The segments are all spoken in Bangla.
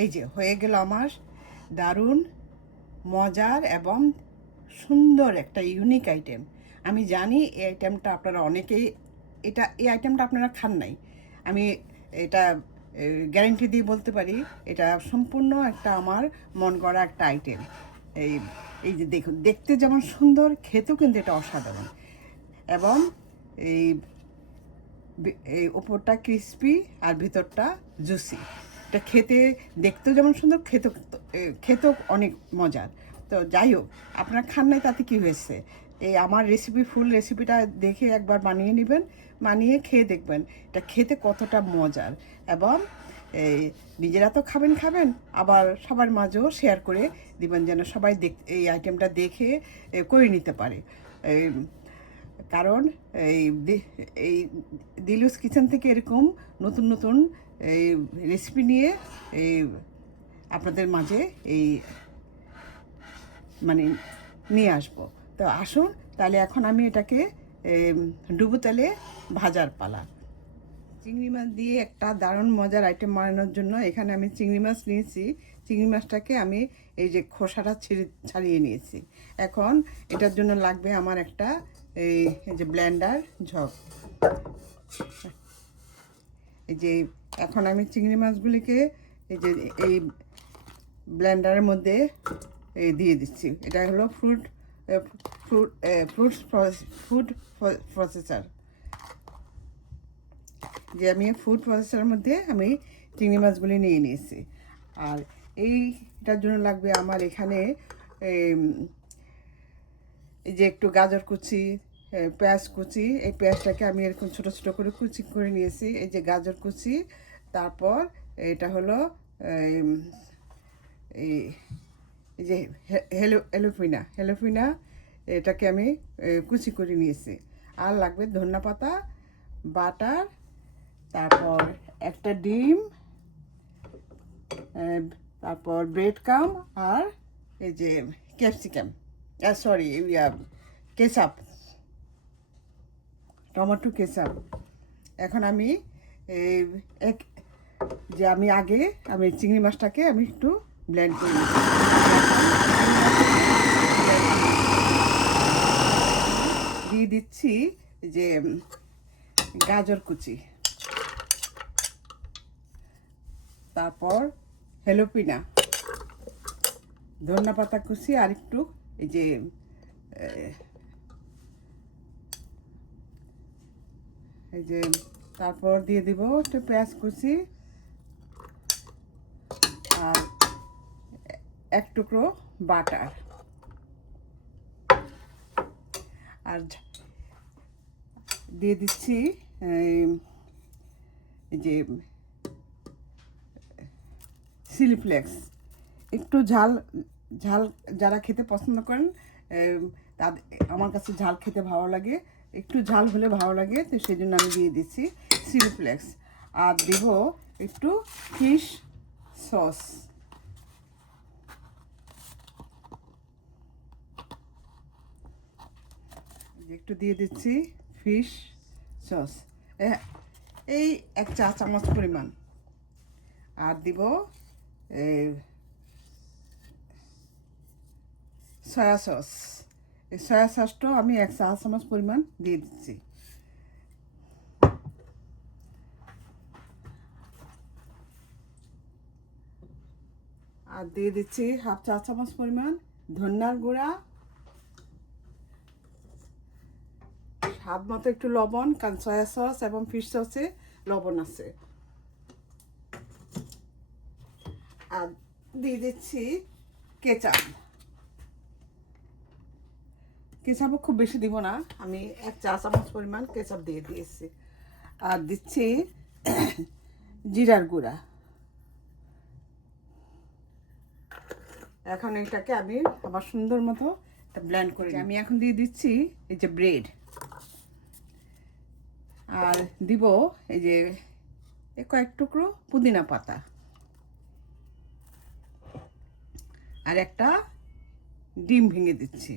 এই যে হয়ে গেল আমার দারুণ মজার এবং সুন্দর একটা ইউনিক আইটেম। আমি জানি এই আইটেমটা আপনারা অনেকেই এই আইটেমটা আপনারা খান নাই। আমি এটা গ্যারেন্টি দিয়ে বলতে পারি এটা সম্পূর্ণ একটা আমার মন গড়া একটা আইটেম। এই এই যে দেখুন, দেখতে যেমন সুন্দর, খেতেও কিন্তু এটা অসাধারণ। এবং এই এই উপরটা ক্রিস্পি আর ভিতরটা জুসি। এটা খেতে, দেখতেও যেমন সুন্দর, খেতেও অনেক মজার। তো যাই হোক, আপনারা খান নাই তাতে কী হয়েছে, এই আমার ফুল রেসিপিটা দেখে একবার বানিয়ে নেবেন, বানিয়ে খেয়ে দেখবেন এটা খেতে কতটা মজার। এবং এই নিজেরা তো খাবেন, আবার সবার মাঝেও শেয়ার করে দিবেন, যেন সবাই এই আইটেমটা দেখে করে নিতে পারে। কারণ এই দিলুস কিচেন থেকে এরকম নতুন নতুন এই রেসিপি নিয়ে এই আপনাদের মাঝে এই মানে নিয়ে আসবো। তো আসুন তাহলে এখন আমি এটাকে ডুবো তেলে ভাজার পালা। চিংড়ি মাছ দিয়ে একটা দারুণ মজার আইটেম বানানোর জন্য এখানে আমি চিংড়ি মাছ নিয়েছি। চিংড়ি মাছটাকে আমি এই যে খোসাটা ছাড়িয়ে নিয়েছি। এখন এটার জন্য লাগবে আমার একটা এই যে ব্লেন্ডার ঝক। এই যে এখন আমি চিংড়ি মাছগুলিকে এই যে এই ব্লেন্ডারের মধ্যে দিয়ে দিচ্ছি। এটা হলো ফুড প্রসেসর। যে আমি ফুড প্রসেসরের মধ্যে আমি চিংড়ি মাছগুলি নিয়ে নিয়েছি। আর এইটার জন্য লাগবে আমার এখানে এই যে একটু গাজর কুচি, পেঁয়াজ কুচি। এই পেঁয়াজটাকে আমি এরকম ছোটো ছোটো করে কুচি করে নিয়েছি। এই যে গাজর কুচি, তারপর এটা হলো এই যে হেলোফিনা, এটাকে আমি কুচি করে নিয়েছি। আর লাগবে ধনিয়া পাতা, বাটার, তারপর একটা ডিম, তারপর ব্রেড কাম, আর এই যে capsicum, sorry ketchup, tomato ketchup. এখন আমি আমি চিংড়ি মাছটাকে আমি একটু ব্লেন্ড করে নিচ্ছি। দিয়ে দিচ্ছি যে গাজর কুচি, তারপর হেলোপিনা, ধনিয়া পাতা কুচি, আর একটু এই যে তারপর দিয়ে দিব একটু পেঁয়াজ কুচি, আর এক টুকরো বাটার, আর দিয়ে দিচ্ছি এই যে চিলি ফ্লেক্স। একটু ঝাল যারা খেতে পছন্দ করেন, তাদের, আমার কাছে ঝাল খেতে ভালো লাগে, একটু ঝাল হলে ভালো লাগে, তো সেই জন্য আমি দিয়ে দিচ্ছি চিলি ফ্লেক্স। আর দেব একটু ফিশ সস। একটু দিয়ে দিচ্ছি ফিশ সস, এই 1 চা চামচ পরিমাণ। আর দিব সয়া সস। এই সয়া সসটাও আমি 1 চা চামচ পরিমাণ দিয়ে দিচ্ছি। আর দিয়ে দিচ্ছি 1/2 চা চামচ পরিমাণ ধনিয়ার গুঁড়া, স্বাদ মতো একটু লবণ, কারণ সয়া সস এবং ফিশ সসে লবণ আছে। আর দিয়ে দিচ্ছি কেচাপও খুব বেশি দিব না, আমি 1 চা চামচ পরিমাণ কেচাপ দিয়ে দিয়েছি। আর দিচ্ছি জিরার গুঁড়া। এখন এটাকে আমি আবার সুন্দর মতো ব্লেন্ড করে আমি এখন দিয়ে দিচ্ছি এই যে ব্রেড, আর দিব এই যে কয়েক টুকরো পুদিনা পাতা, আর একটা ডিম ভেঙে দিচ্ছি।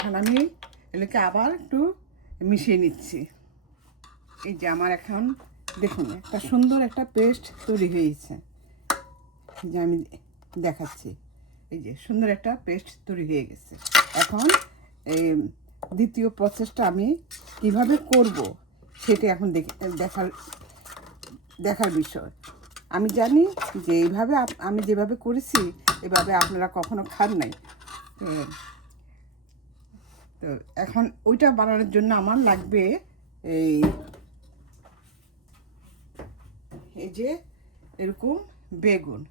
এখন আমি এগুলোকে আবার একটু মিশিয়ে নিচ্ছি। এই যে আমার এখন দেখুন একটা সুন্দর একটা পেস্ট তৈরি হয়েছে, যে আমি দেখাচ্ছি। এই যে সুন্দর একটা পেস্ট তৈরি হয়ে গেছে। এখন এই দ্বিতীয় প্রসেসটা আমি কিভাবে করব সেটা এখন দেখার বিষয়। আমি জানি যে এইভাবে আমি যেভাবে করেছি এভাবে আপনারা কখনো খান নাই। তো এখন ওইটা বানানোর জন্য আমার লাগবে এই এই যে এরকম বেগুন।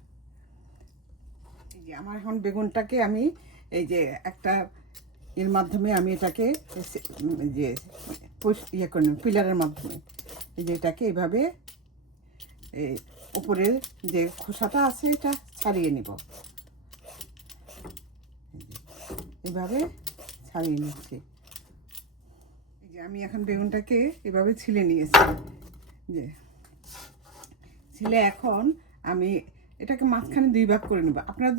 এই যে আমার এখন বেগুনটাকে আমি এই যে একটা এর মাধ্যমে আমি এটাকে যে ইয়ে করে নেব, পিলারের মাধ্যমে এই যে এটাকে এইভাবে এই উপরের যে খোসাটা আছে এটা ছাড়িয়ে নিব। এভাবে ছাড়িয়ে নিচ্ছি। এই যে আমি এখন বেগুনটাকে এভাবে ছিলে নিয়েছি। যে ছিলে এখন আমি এটাকে মাঝখানে 2 ভাগ করে নেব। আপনারা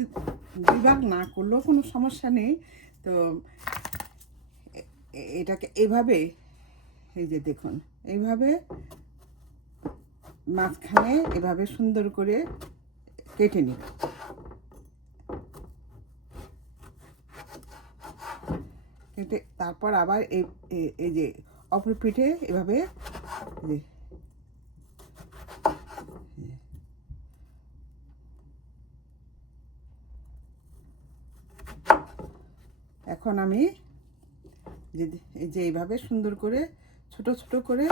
2 ভাগ না করলেও কোনো সমস্যা নেই। তো এটাকে এভাবে এই যে দেখুন এইভাবে মাঝখানে এভাবে সুন্দর করে কেটে নিব। কেটে তারপর আবার এই যে অপর পিঠে এভাবে এখন আমি যে এইভাবে সুন্দর করে ছোট ছোট করে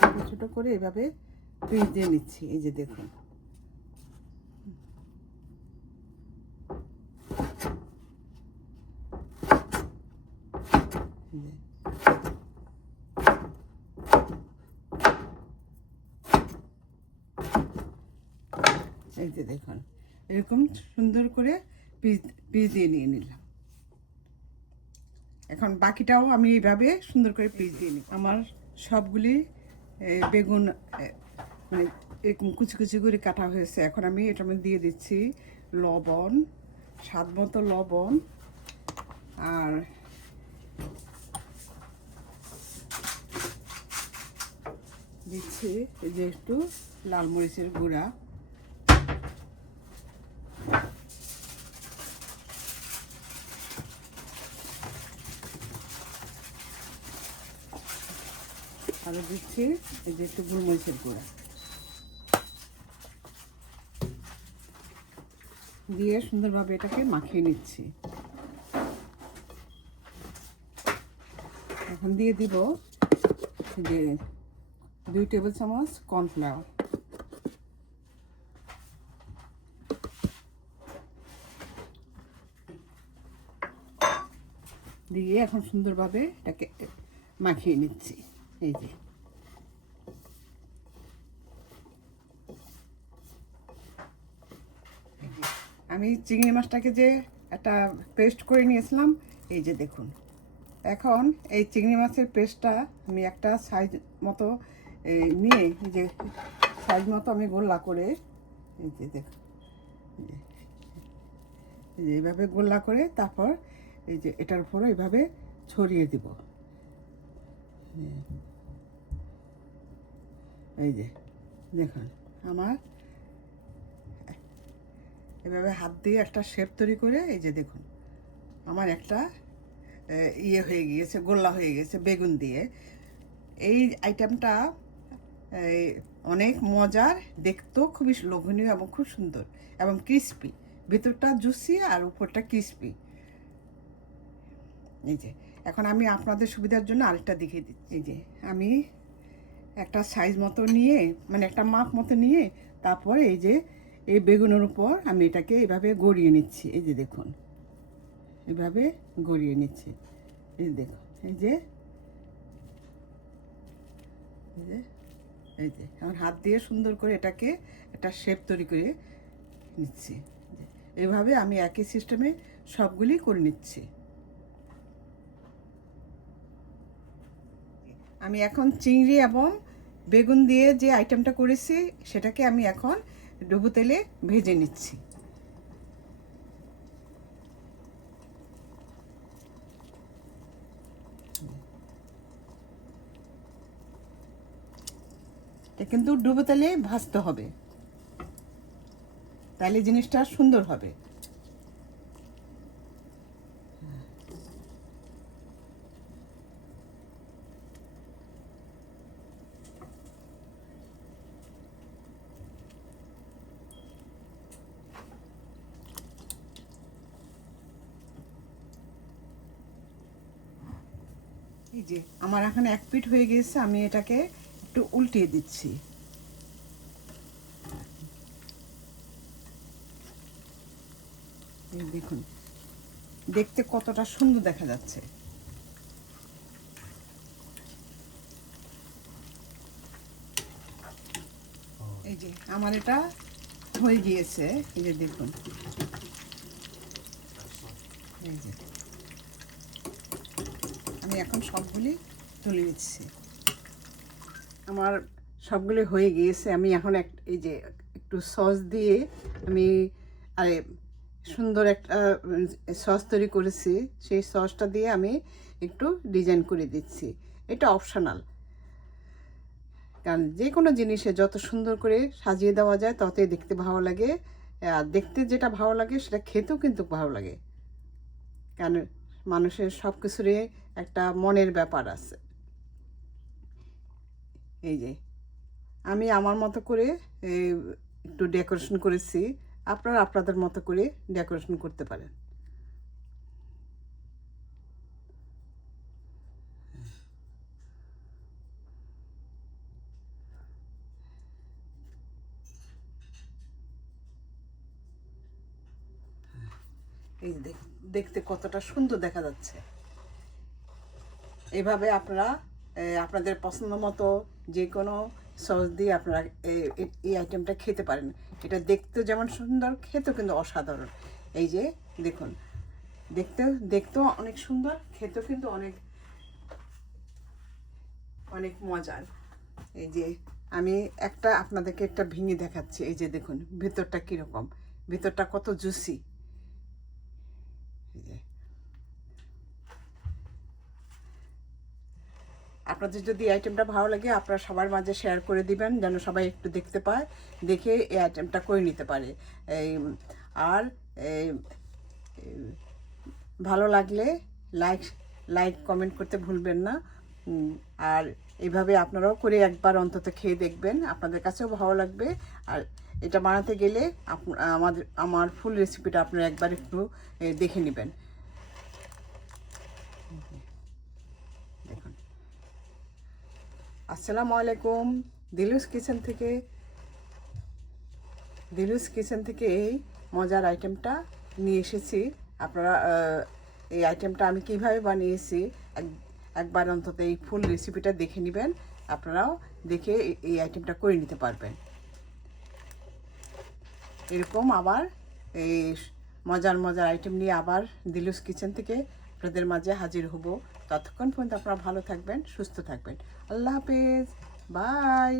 ছোট ছোট করে এভাবে পিস দিয়ে নিচ্ছি। এই যে দেখুন এই যে দেখুন এরকম সুন্দর করে পিস দিয়ে নিয়ে নিলাম। এখন বাকিটাও আমি এইভাবে সুন্দর করে পিস দিয়ে নিই। আমার সবগুলি বেগুন মানে এরকম কুচি কুচি করে কাটা হয়েছে। এখন আমি এটার মধ্যে দিয়ে দিচ্ছি লবণ, স্বাদ মতো লবণ, আর দিচ্ছি এই যে একটু লাল মরিচের গুঁড়া, আরও দিচ্ছি এই যে একটু গোলমরিচের গুঁড়া দিয়ে সুন্দরভাবে এটাকে মাখিয়ে নিচ্ছি। এখন দিয়ে দিব যে 2 টেবিল চামচ কর্নফ্লাওয়ার, দিয়ে এখন সুন্দরভাবে এটাকে মাখিয়ে নিচ্ছি। এই যে আমি চিংড়ি মাছটাকে যে একটা পেস্ট করে নিয়েছিলাম, এই যে দেখুন এখন এই চিংড়ি মাছের পেস্টটা আমি একটা সাইজ মতো নিয়ে এই যে সাইজ মতো আমি গোল্লা করে এই যে দেখুন এই যে এইভাবে গোল্লা করে তারপর এই যে এটার উপরে এইভাবে ছড়িয়ে দিব। এই যে দেখুন আমার এভাবে হাত দিয়ে একটা শেপ তৈরি করে এই যে দেখুন আমার একটা ইয়ে হয়ে গিয়েছে, গোল্লা হয়ে গেছে বেগুন দিয়ে। এই আইটেমটা অনেক মজার, দেখতেও খুবই লোভনীয় এবং খুব সুন্দর এবং ক্রিস্পি, ভেতরটা জুসি আর উপরটা ক্রিস্পি। এই যে এখন আমি আপনাদের সুবিধার জন্য আরেকটা দেখিয়ে দিচ্ছি। এই যে আমি একটা সাইজ মতো নিয়ে মানে একটা মাপ মতো নিয়ে তারপরে এই যে এই বেগুনের উপর আমি এটাকে এভাবে গড়িয়ে নিচ্ছি। এই যে দেখুন এভাবে গড়িয়ে নিচ্ছি। এই দেখুন এই যে এই যে আমার হাত দিয়ে সুন্দর করে এটাকে একটা শেপ তৈরি করে নিচ্ছি। এভাবে আমি একই সিস্টেমে সবগুলি করে নিচ্ছি। আমি এখন চিংড়ি এবং বেগুন দিয়ে যে আইটেমটা করেছি সেটাকে আমি এখন ডুবো তেলে ভেজে নিচ্ছি। এটা কিন্তু ডুবো তেলে ভাজতে হবে, তাহলে জিনিসটা সুন্দর হবে। এই যে আমার এখন এক পিঠ হয়ে গেছে, আমি এটাকে একটু উল্টিয়ে দিচ্ছি। এই দেখুন দেখতে কতটা সুন্দর দেখা যাচ্ছে। এই যে আমার এটা হয়ে গিয়েছে, এই যে দেখুন, এই যে আমি এখন সবগুলি তুলে নিচ্ছি। আমার সবগুলি হয়ে গিয়েছে। আমি এখন এই যে একটু সস দিয়ে আমি আরে সুন্দর একটা সস তৈরি করেছি, সেই সসটা দিয়ে আমি একটু ডিজাইন করে দিচ্ছি। এটা অপশনাল, কারণ যে কোনো জিনিসে যত সুন্দর করে সাজিয়ে দেওয়া যায় ততই দেখতে ভালো লাগে। আর দেখতে যেটা ভালো লাগে সেটা খেতেও কিন্তু ভালো লাগে, কারণ মানুষের সব কিছুরই একটা মনের ব্যাপার আছে। এই যে আমি আমার মতো করে একটু ডেকোরেশন করেছি, আপনারা আপনাদের মতো করে ডেকোরেশন করতে পারেন। এই যে দেখতে কতটা সুন্দর দেখা যাচ্ছে। এভাবে আপনারা আপনাদের পছন্দ মতো যে কোনো সস দিয়ে আপনারা এই আইটেমটা খেতে পারেন। এটা দেখতেও যেমন সুন্দর, খেতেও কিন্তু অসাধারণ। এই যে দেখুন, দেখতেও অনেক সুন্দর, খেতেও কিন্তু অনেক অনেক মজার। এই যে আমি আপনাদেরকে একটা ভেঙে দেখাচ্ছি। এই যে দেখুন ভেতরটা কীরকম, ভেতরটা কত জুসি। এই যে আপনাদের যদি এই আইটেমটা ভালো লাগে আপনারা সবার মাঝে শেয়ার করে দিবেন, যেন সবাই একটু দেখতে পায়, দেখে এই আইটেমটা করে নিতে পারে। এই আর ভালো লাগলে লাইক কমেন্ট করতে ভুলবেন না। আর এইভাবে আপনারাও করে একবার অন্তত খেয়ে দেখবেন, আপনাদের কাছেও ভালো লাগবে। আর এটা বানাতে গেলে আমার ফুল রেসিপিটা আপনারা একবার একটু দেখে নেবেন। দেখুন, আসসালামু আলাইকুম। দিলুস কিচেন থেকে এই মজার আইটেমটা নিয়ে এসেছি। আপনারা এই আইটেমটা আমি কিভাবে বানিয়েছি একবার অন্তত এই ফুল রেসিপিটা দেখে নেবেন, আপনারাও দেখে এই আইটেমটা করে নিতে পারবেন। এরকম আবার এই মজার আইটেম নিয়ে আবার দিলুস কিচেন থেকে আপনাদের মাঝে হাজির হব। ততক্ষণ পর্যন্ত আপনারা ভালো থাকবেন, সুস্থ থাকবেন। আল্লাহ হাফেজ, বাই।